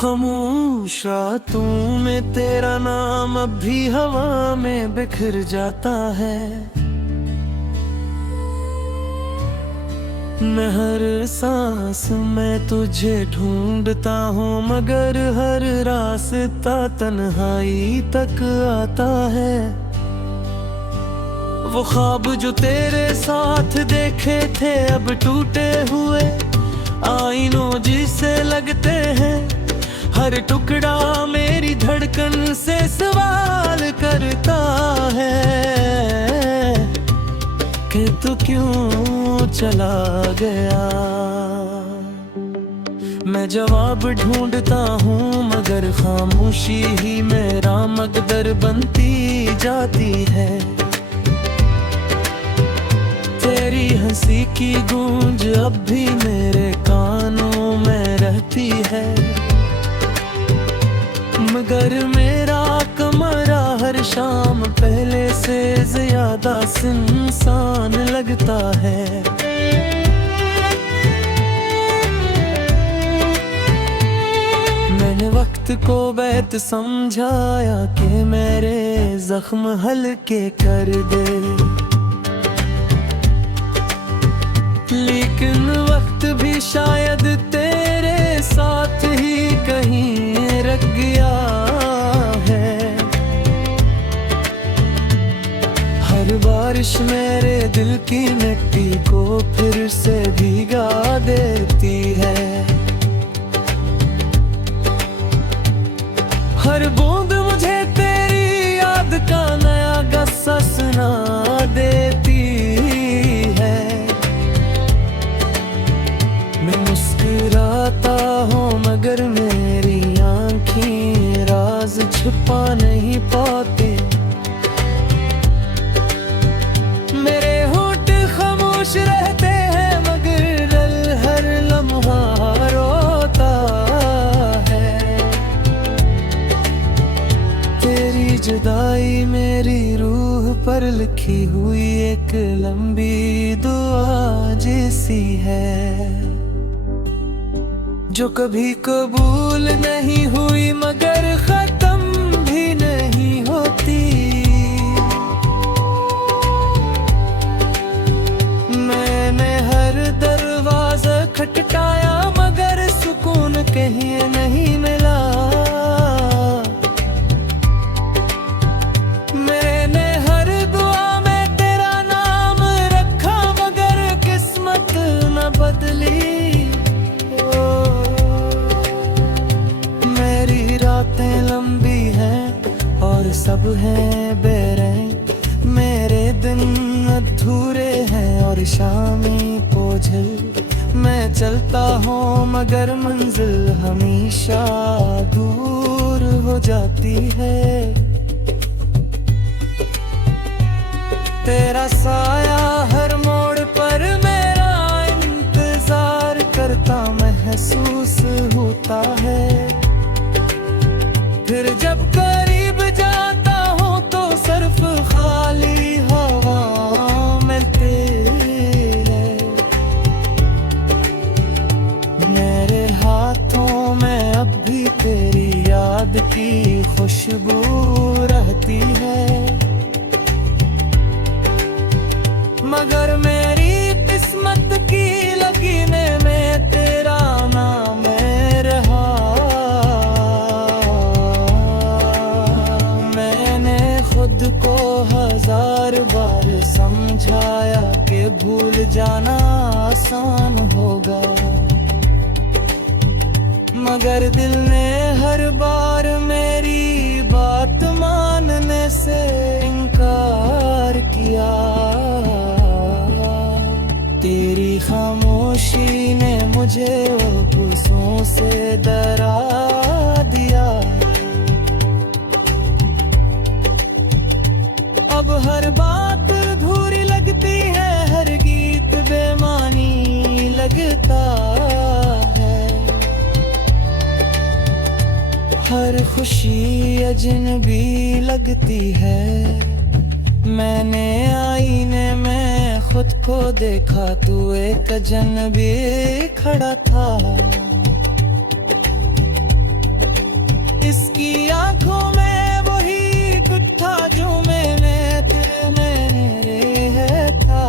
खामोश रातों में तेरा नाम अब भी हवा में बिखर जाता है। मैं हर सांस में तुझे ढूंढता हूँ, मगर हर रास्ता तन्हाई तक आता है। वो ख्वाब जो तेरे साथ देखे थे अब टूटे हुए आईनों जिसे लगते हैं। हर टुकड़ा मेरी धड़कन से सवाल करता है कि तू क्यों चला गया। मैं जवाब ढूंढता हूँ मगर खामोशी ही मेरा मकदर बनती जाती है। तेरी हंसी की गूंज अब भी मेरे कानों में रहती है, मगर मेरा कमरा हर शाम पहले से ज्यादा सुनसान लगता है। मैंने वक्त को बैत समझाया कि मेरे जख्म हल्के कर दे, लेकिन वक्त भी शायद तेरे साथ ही कहीं रख गया है। हर बारिश मेरे दिल की मिट्टी को फिर से भीगा देती है। हर बूंद मुझे तेरी याद का नया गस्सा सुना देती है। मैं मुस्कुराता हूँ मगर मेरी आँखें राज छुपा नहीं पाती। मेरे होंठ खामोश रहते हैं मगर हर लम्हा रोता है। तेरी जुदाई मेरी रूह पर लिखी हुई एक लंबी दुआ जैसी है, जो कभी कबूल नहीं हुई मगर खत्म भी नहीं होती। मैंने हर दरवाजा खटकाया मगर सुकून कहीं नहीं मिला। मैंने हर दुआ में तेरा नाम रखा मगर किस्मत न बदली। रातें लंबी हैं और सब हैं बेरंग, मेरे दिन अधूरे हैं और शामी बोझल। मैं चलता हूँ मगर मंजिल हमेशा दूर हो जाती है। तेरा साया हर मोड़ पर मेरा इंतजार करता महसूस होता है। फिर जब करीब जाता हूँ तो सिर्फ खाली हवा मिलती है। मेरे हाथों में अब भी तेरी याद की खुशबू रहती है, मगर मेरी किस्मत की लकीरें में तेरा नाम रहा। खुद को हजार बार समझाया कि भूल जाना आसान होगा, मगर दिल ने हर बार मेरी बात मानने से इनकार किया। तेरी खामोशी ने मुझे गुस्सों से डरा दिया। अब हर बात अधूरी लगती है, हर गीत बेमानी लगता है। हर खुशी अजनबी लगती है। मैंने आईने में खुद को देखा, तू एक अजनबी खड़ा था। इसकी आंखों में वही कुछ था जो मैंने दिल में रह था।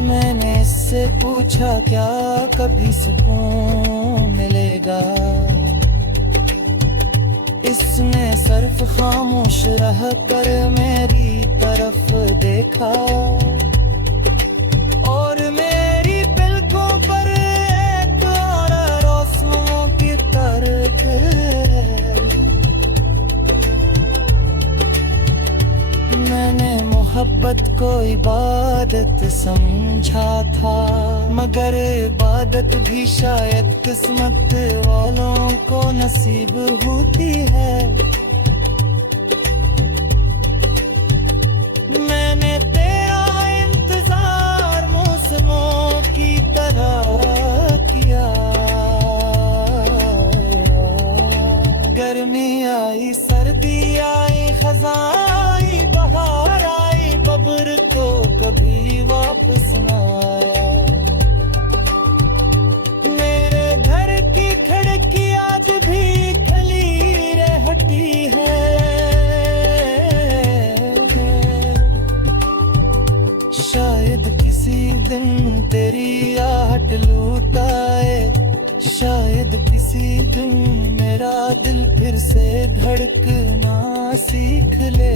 मैंने इससे पूछा क्या कभी सुकून मिलेगा। इसने सिर्फ खामोश रह कर मेरी तरफ देखा और मेरी पलकों पर एक और रोशनियों की तरह मैंने मोहब्बत को इबादत समझा था, मगर इबादत भी शायद किस्मत वालों को नसीब होती है। मैंने तेरा इंतजार मौसमों की तरह किया। गर्मी आई, सर्दी आई, खज़ां आई, बहार आई, बब्र को कभी वापस न आया। मेरे घर की खिड़की आज भी खली रहती है। शायद किसी दिन तेरी आहट लूट आए, शायद किसी दिन मेरा दिल फिर से धड़कना सीख ले।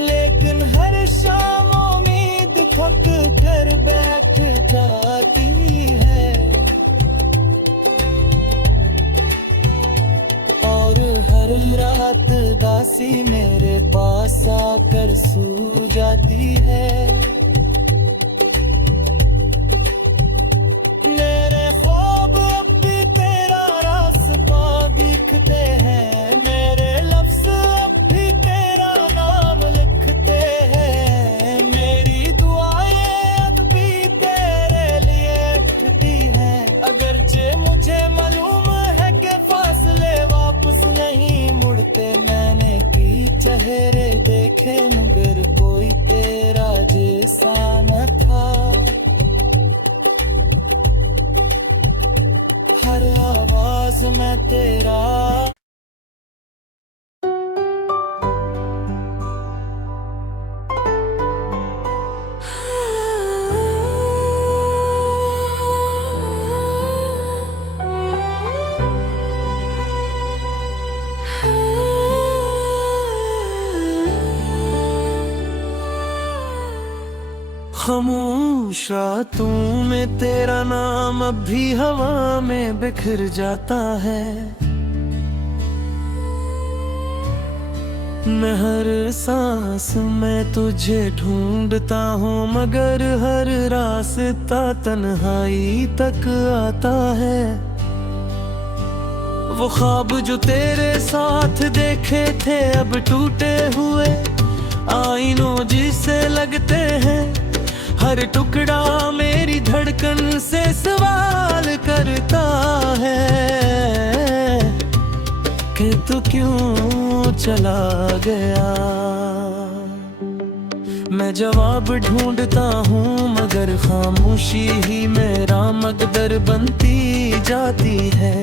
लेकिन हर शाम उम्मीद थक कर बैठ जाती है और हर रात दासी मेरे पास आकर सो जाती है। मेरे ख्वाब अब भी तेरा रास्ता दिखते हैं, मेरे लफ्ज अब भी तेरा नाम लिखते हैं, मेरी दुआएं अब भी तेरे लिए उठती हैं। अगरचे मुझे मालूम है कि फासले वापस नहीं मुड़ते, मैंने की चेहरे देखे मगर कोई तेरा जैसा न था। हर आवाज में तेरा खामोश रातों में तेरा नाम अब भी हवा में बिखर जाता है। मैं हर सांस में तुझे ढूंढता हूँ मगर हर रास्ता तन्हाई तक आता है। वो ख्वाब जो तेरे साथ देखे थे अब टूटे हुए आईनों जिसे लगते हैं, हर टुकड़ा मेरी धड़कन से सवाल करता है कि तू क्यों चला गया। मैं जवाब ढूंढता हूँ मगर खामोशी ही मेरा मकदर बनती जाती है।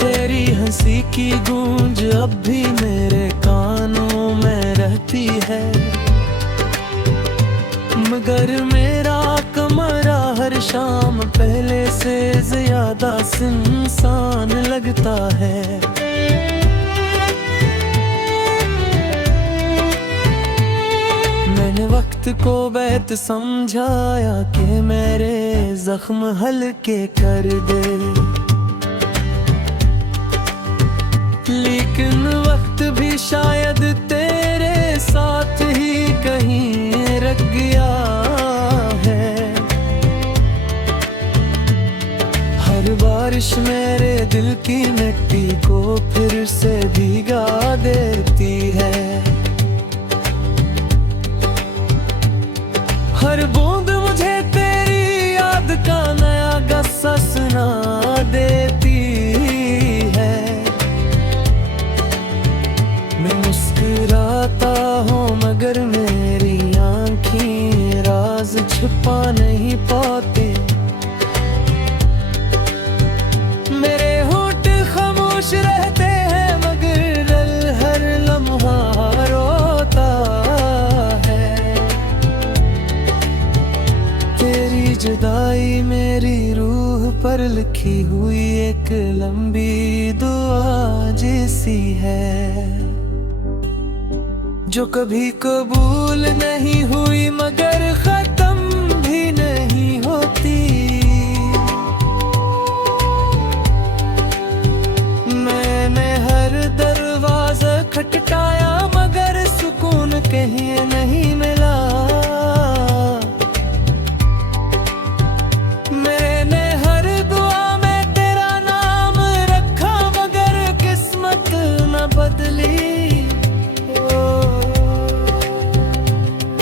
तेरी हंसी की गूंज अब भी मेरे कानों में रहती है, मगर मेरा कमरा हर शाम पहले से ज्यादा सुनसान लगता है। मैंने वक्त को बैत समझाया कि मेरे जख्म हल्के कर दे, लेकिन वक्त भी शायद तेरे साथ ही कहीं रख गया है। हर बारिश मेरे दिल की मिट्टी को फिर से भीगा देती है, हर बूंद मुझे तेरी याद का नया गस्सा सुना देती है। मैं मुस्कुराता हूँ मगर मेरी आँखें लिखी हुई एक लंबी दुआ जैसी है, जो कभी कबूल नहीं हुई मगर खत्म भी नहीं होती। मैंने हर दरवाजा खटखटाया मगर सुकून कहीं नहीं मिला। मैंने हर दुआ में तेरा नाम रखा मगर किस्मत न बदली।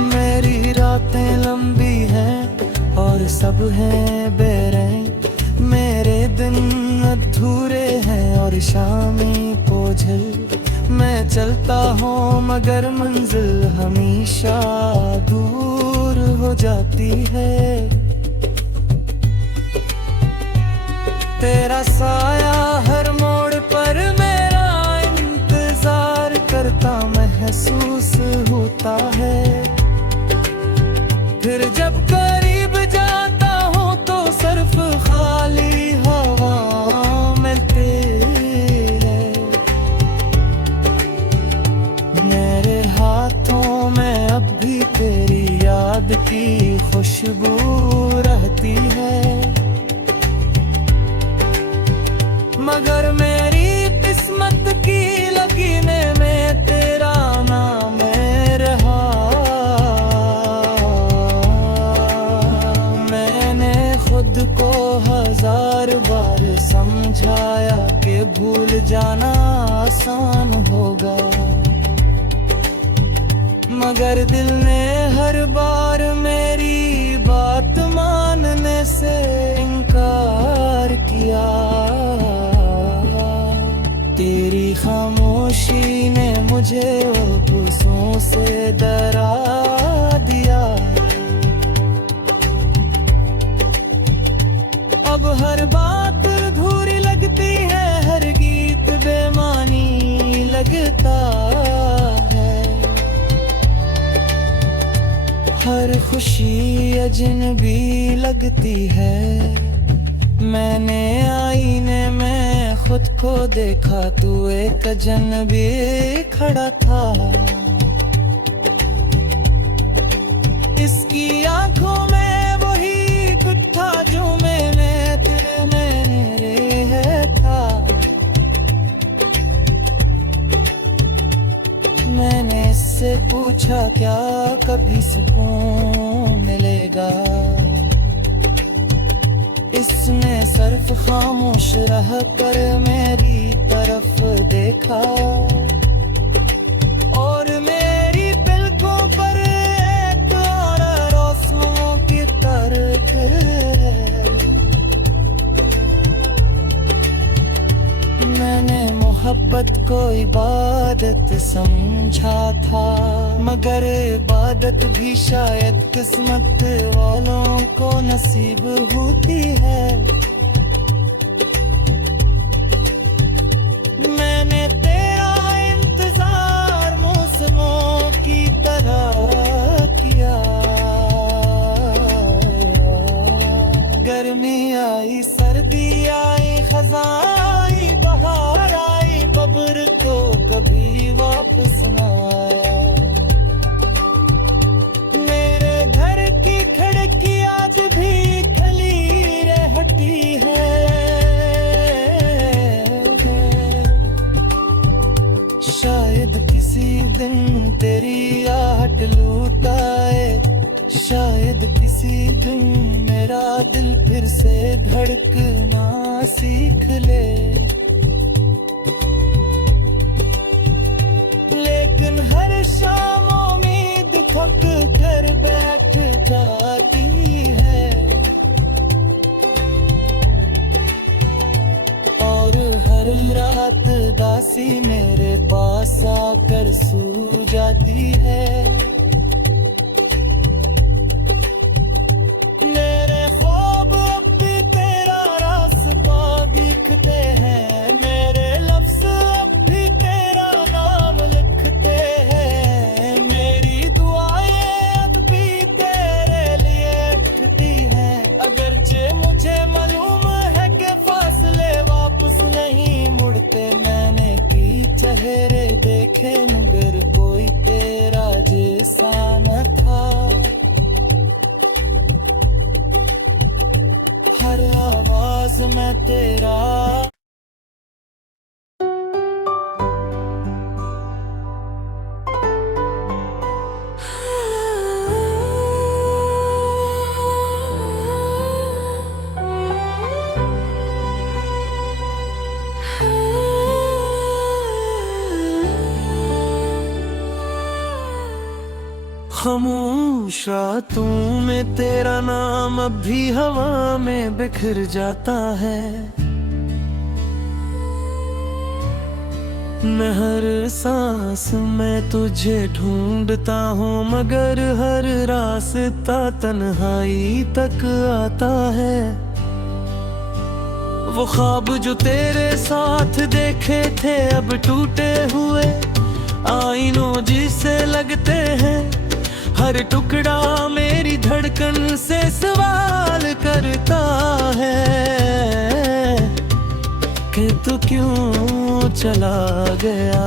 मेरी रातें लंबी हैं और सब हैं बेरंग, मेरे दिन अधूरे हैं और शामें बोझल। मैं चलता हूँ मगर मंजिल हमेशा दूर हो जाती है। तेरा साया हर मोड़ पर मेरा इंतजार करता महसूस होता है। फिर जब करीब जाता हूँ तो सिर्फ खाली हवा मिलती है। मेरे हाथों में अब भी तेरी याद की खुशबू रहती है, मगर मेरी किस्मत की लकीरें में तेरा नाम रहा। मैंने खुद को 1000 बार समझाया कि भूल जाना आसान होगा, मगर दिल ने हर बार मेरी बात मानने से इनकार किया। तेरी खामोशी ने मुझे गुस्सों से डरा दिया। अब हर बात अधूरी लगती है, हर गीत बेमानी लगता है, हर खुशी अजनबी लगती है। मैंने आईने में खुद को देखा, तू एक अजनबी खड़ा था। इसकी आंखों में वही कुछ था जो मेरे था। मैंने इससे पूछा क्या कभी सुकून मिलेगा। इसने सिर्फ खामोश रह कर मेरी तरफ देखा और मेरी पलकों पर एक और रोशनों की तरक है। मैंने मोहब्बत को इबादत समझा था, मगर इबादत भी शायद किस्मत वालों को नसीब होती है। मैंने तेरा इंतजार मौसमों की तरह किया। गर्मी आई, सर्दी आई, खज़ां आई, बहार आई, बब्र को कभी वापस न आया। मेरे घर की खिड़की आज भी खली रहती है। शायद किसी दिन तेरी आहट लूट आए, शायद किसी दिन मेरा दिल फिर से धड़कना सीख ले। लेकिन हर शाम उम्मीद थक कर बैठ जाती है और हर रात दासी मेरे पास आकर सो जाती है। मेरे ख्वाब अब भी तेरा रास्ता दिखते हैं, मेरे लफ्ज़ अब भी तेरा नाम लिखते हैं। मेरी दुआएं अब भी तेरे लिए उठती हैं, अगरचे मुझे मालूम है कि पे मैंने की चेहरे देखे मगर कोई तेरा जैसा न था। हर आवाज में तेरा खामोश रातों में तेरा नाम अब भी हवा में बिखर जाता है। मैं हर सांस में तुझे ढूंढता हूँ मगर हर रास्ता तन्हाई तक आता है। वो ख्वाब जो तेरे साथ देखे थे अब टूटे हुए आईनों जिसे लगते हैं। हर टुकड़ा मेरी धड़कन से सवाल करता है कि तू क्यों चला गया।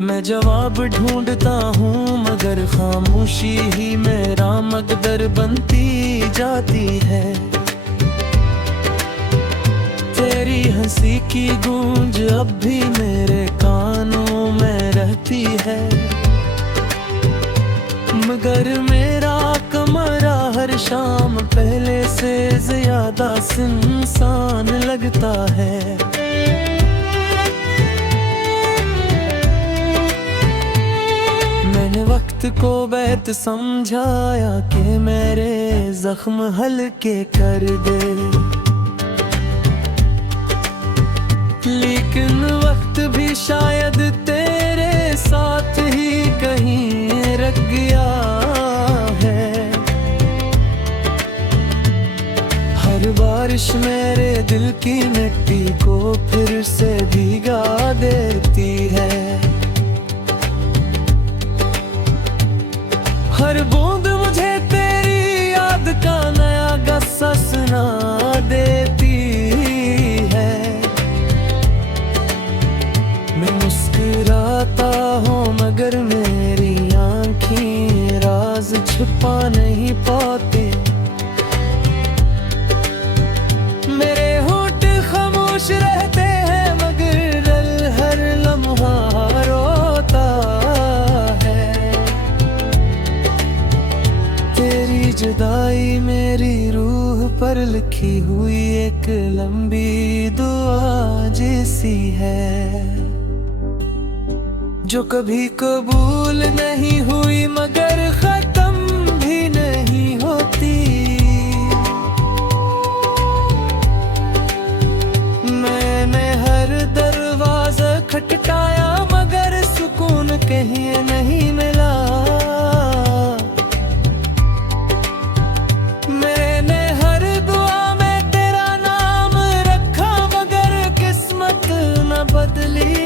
मैं जवाब ढूंढता हूँ मगर खामोशी ही मेरा मकदर बनती जाती है। तेरी हंसी की गूंज अब भी मेरे कानों में रहती है मगर मेरा कमरा हर शाम पहले से ज्यादा सुनसान लगता है। मैंने वक्त को बैत समझाया कि मेरे जख्म हल्के कर दे लेकिन वक्त भी शायद तेरे साथ ही कहीं रख गया है। हर बारिश मेरे दिल की मिट्टी को फिर से भीगा देती है। हर बूंद मुझे तेरी याद का नया गस्सा सुना देती है। मैं मुस्कुराता हूँ मगर मेरी आँखें राज छुपा नहीं पाते। मेरे होंठ खामोश रहते हैं मगर दिल हर लम्हा रोता है। तेरी जुदाई मेरी रूह पर लिखी हुई एक लंबी दुआ जैसी है जो कभी कबूल नहीं हुई मगर खत्म भी नहीं होती। मैंने हर दरवाजा खटखटाया मगर सुकून कहीं नहीं मिला। मैंने हर दुआ में तेरा नाम रखा मगर किस्मत न बदली।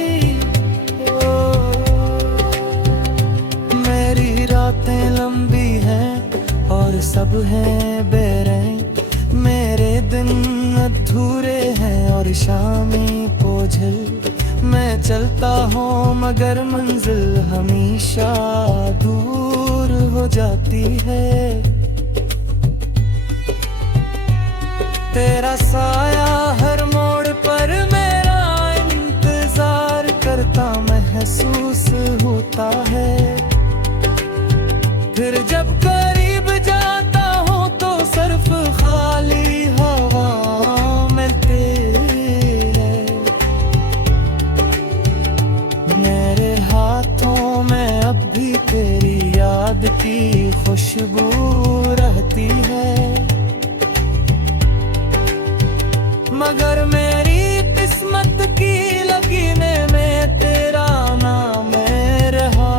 रातें लंबी हैं और सब हैं बेरंग। मेरे दिन अधूरे हैं और शामी ओझल। मैं चलता हूँ मगर मंजिल हमेशा दूर हो जाती है। तेरा साया हर मोड़ पर मेरा इंतजार करता महसूस होता है। फिर जब करीब जाता हूँ तो सिर्फ खाली हवा मिलती है। मेरे हाथों में अब भी तेरी याद की खुशबू रहती है मगर मेरी किस्मत की लकीरें में तेरा नाम रहा।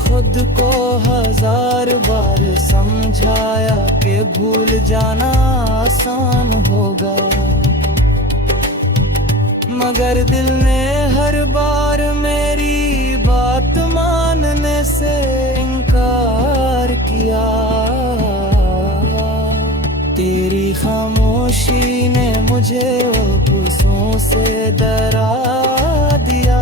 खुद को हजार बार समझाया कि भूल जाना आसान होगा मगर दिल ने हर बार मेरी बात मानने से इनकार किया। तेरी खामोशी ने मुझे गुस्सों से डरा दिया।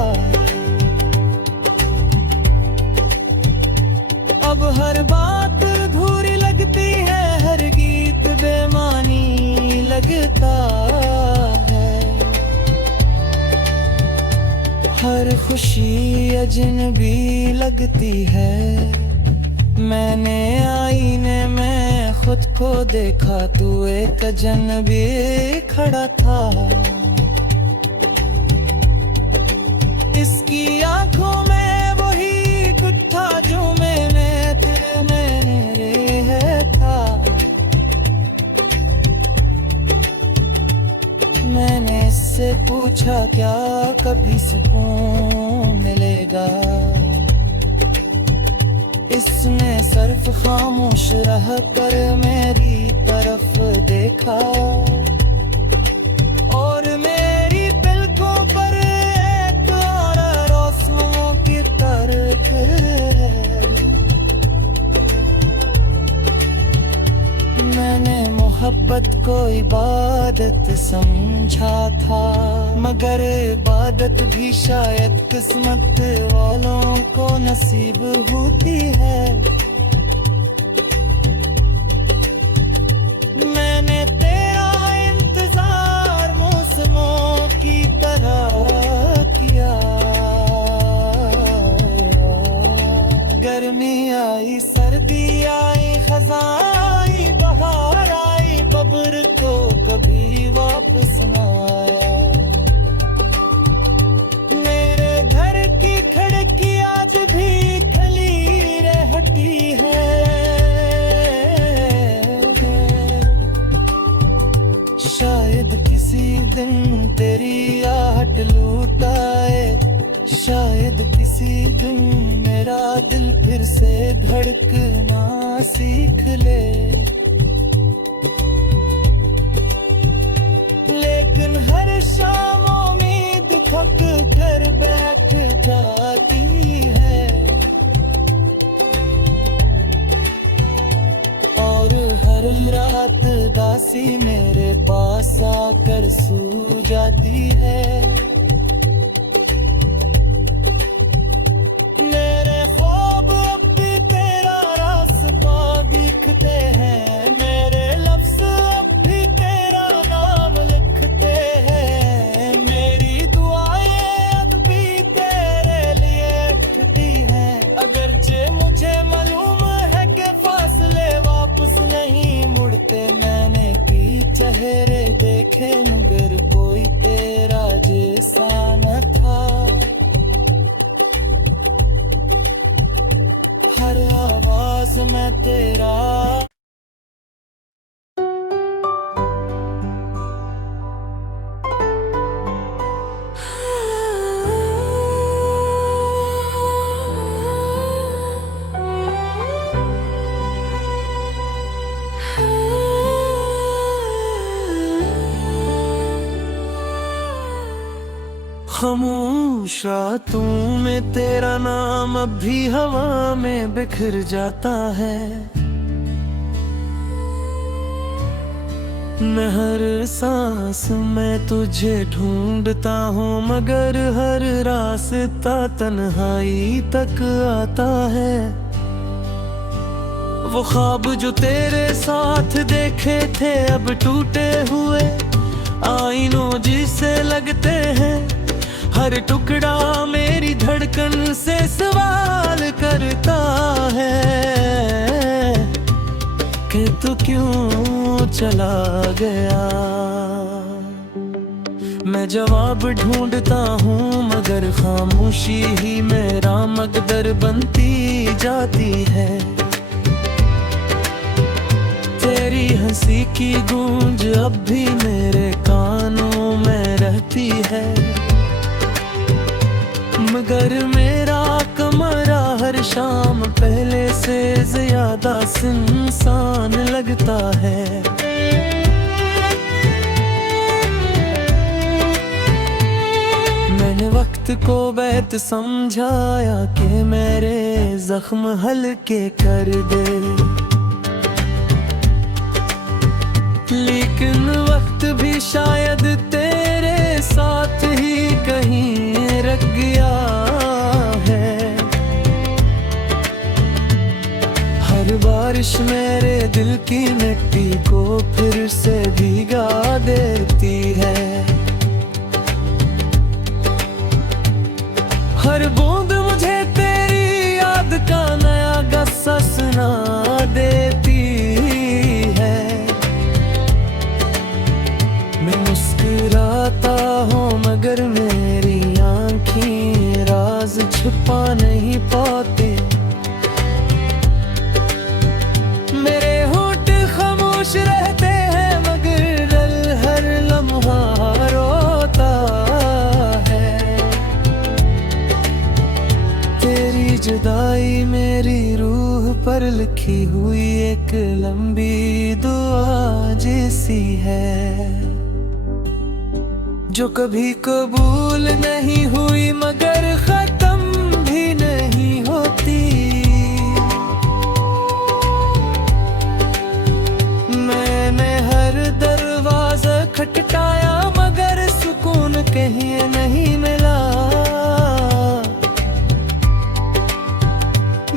अब हर बात अधूरी लगती है, हर गीत बेमानी लगता है, हर खुशी अजनबी लगती है। मैंने आईने में खुद को देखा, तू एक अजनबी खड़ा था। इसकी आंखों में वही कुछ था जो मेरे था। मैंने इससे पूछा क्या कभी सुकून मिलेगा। इसने सिर्फ खामोश रह कर मेरी तरफ देखा और मेरी पलकों पर एक और रस्मों की तरक है। मैंने मोहब्बत को इबादत समझा था, मगर इबादत भी शायद किस्मत वालों को नसीब होती है। मैंने तेरा इंतजार मौसमों की तरह किया। गर्मी आई, सर्दी आई, खज़ां आई, बहार आई, बब्र तो कभी वापस न आया। मेरे घर की खिड़की आज भी खली रहती है। शायद किसी दिन तेरी आहट लूट आए, शायद किसी दिन मेरा दिल फिर से धड़कना सीख ले। लेकिन हर शाम उम्मीद थक कर बैठ जाती है और हर रात दासी मेरे पास आकर सो जाती है। मेरे ख्वाब अब भी तेरा रास्ता दिखते हैं, मेरे लफ्ज़ अब भी तेरा नाम लिखते हैं। मेरी दुआएं अब भी तेरे लिए उठती हैं, अगरचे मुझे मालूम है कि फासले वापस नहीं मुड़ते। मैंने की चेहरे देखे मगर कोई तेरा जैसा न था। हर आवाज में तेरा खामोश रातों में तेरा नाम अब भी हवा में बिखर जाता है। मैं हर सांस में तुझे ढूंढता हूँ, मगर हर रास्ता तन्हाई तक आता है। वो ख्वाब जो तेरे साथ देखे थे अब टूटे हुए आईनों जिसे लगते हैं। हर टुकड़ा मेरी धड़कन से सवाल करता है कि तू क्यों चला गया। मैं जवाब ढूंढता हूँ मगर खामोशी ही मेरा मकदर बनती जाती है। तेरी हंसी की गूंज अब भी मेरे कानों में रहती है, मगर मेरा कमरा हर शाम पहले से ज्यादा सुनसान लगता है। मैंने वक्त को बैत समझाया कि मेरे जख्म हल्के कर दे। लेकिन वक्त भी शायद तेरे साथ ही कहीं रख गया है। हर बारिश मेरे दिल की मिट्टी को फिर से भीगा देती है। हर बूंद मुझे तेरी याद का नया गस्सा सुना देती है। मैं मुस्कुराता हूँ मगर मेरी आँखें राज छुपा नहीं पाते। मेरे होंठ खामोश रहते हैं मगर दिल हर लम्हा रोता है। तेरी जुदाई मेरी रूह पर लिखी हुई एक लंबी दुआ जैसी है, जो कभी कबूल नहीं हुई मगर खत्म भी नहीं होती। मैंने हर दरवाजा खटखटाया मगर सुकून कहीं नहीं मिला।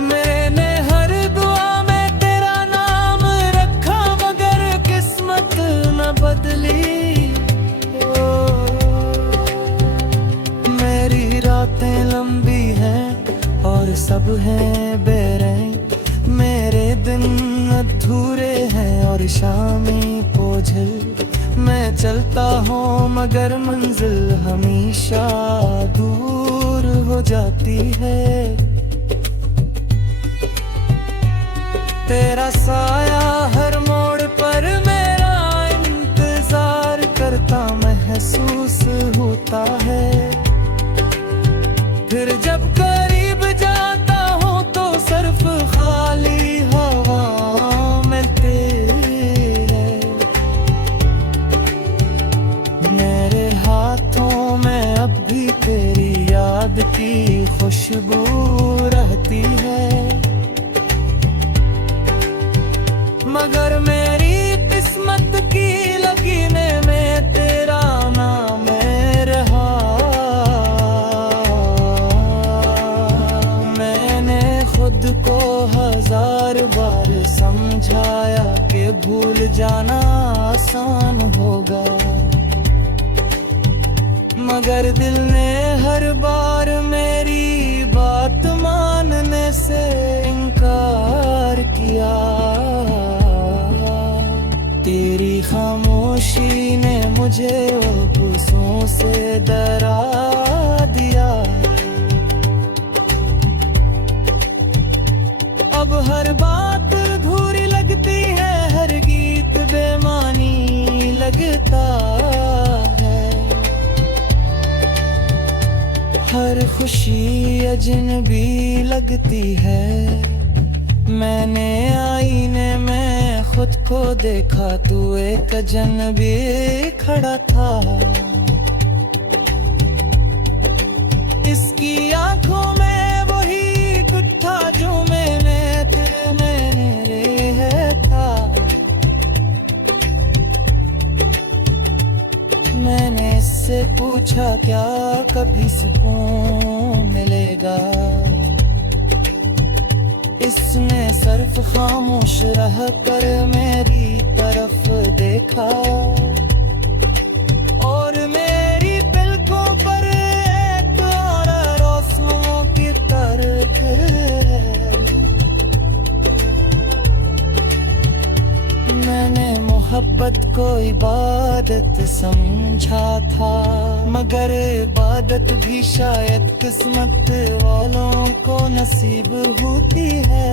मैंने हर दुआ में तेरा नाम रखा मगर किस्मत न बदली। मेरी रातें लंबी हैं और सब हैं बेरंग, मेरे दिन अधूरे हैं और शामें बोझल। मैं चलता हूँ मगर मंजिल हमेशा दूर हो जाती है। तेरा साया हर मोड़ पर मेरा इंतजार करता महसूस होता है। फिर जब करीब जाता हूँ तो सिर्फ खाली हवा मिलती है। मेरे हाथों में अब भी तेरी याद की खुशबू रहती है। मगर मेरी किस्मत की लकीरें में तेरा नाम रहा। मैंने खुद को 1000 बार समझाया कि भूल जाना आसान होगा, मगर दिल ने हर बार मेरी बात मानने से इनकार किया। तेरी खामोशी ने मुझे गुस्सों से डरा दिया। अब हर बात अधूरी लगती है, हर गीत बेमानी लगता है। हर खुशी अजनबी लगती है। मैंने आईने में खुद को देखा, तू एक अजनबी खड़ा था। इसकी आंखों में वही कुछ था जो मैंने तेरे मेरे था। मैंने इससे पूछा क्या कभी सुकून मिलेगा। इसने सिर्फ खामोश रह कर मेरी तरफ देखा और मेरी पलकों पर एक और रोशनियों की तरह है। मैंने मोहब्बत को इबादत समझा था, मगर इबादत भी शायद किस्मत वालों को नसीब होती है।